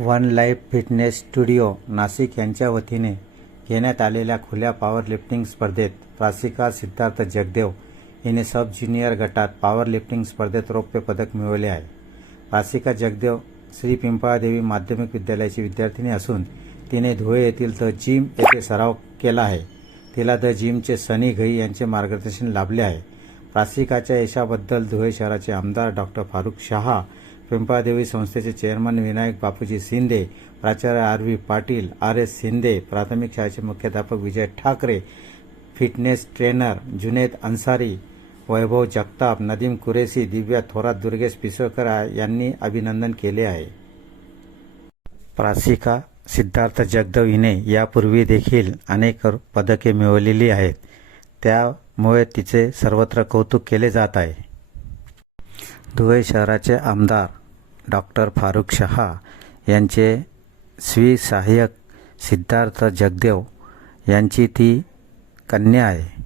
One life fitness studio Nashik यांच्या वतीने घेण्यात आलेल्या खुल्या पॉवर लिफ्टिंग स्पर्धेत प्रासिका सिद्धार्थ जगदेव हिने सब ज्युनियर गटात पॉवर लिफ्टिंग स्पर्धेत रौप्य पदक मिळवले आहे. प्रासिका जगदेव श्री पिंपळादेवी माध्यमिक विद्यालयाची विद्यार्थिनी असून तिने धुळे येथील द जिम येथे सराव केला आहे. तिला द जिमचे सनी घई यांचे मार्गदर्शन लाभले आहे. प्रासिकाच्या यशाबद्दल धुळे शहराचे आमदार डॉक्टर फारुख शहा पिंपादेवी संस्थेचे चेअरमन विनायक बापूजी शिंदे प्राचार्य R V Patil R S Shinde प्राथमिक शाळेचे मुख्याध्यापक विजय ठाकरे फिटनेस ट्रेनर जुनेद अन्सारी वैभव जगताप नदीम कुरेशी दिव्या थोरात दुर्गेश पिसळकर यांनी अभिनंदन केले आहे. प्रासिका सिद्धार्थ जगदव हिने यापूर्वी देखील अनेक पदके मिळवलेली आहेत. त्यामुळे तिचे सर्वत्र कौतुक केले जात आहे. धुळे शहराचे आमदार डॉक्टर फारुख शहा यांचे स्वी सहाय्यक सिद्धार्थ जगदेव यांची ती कन्या आहे.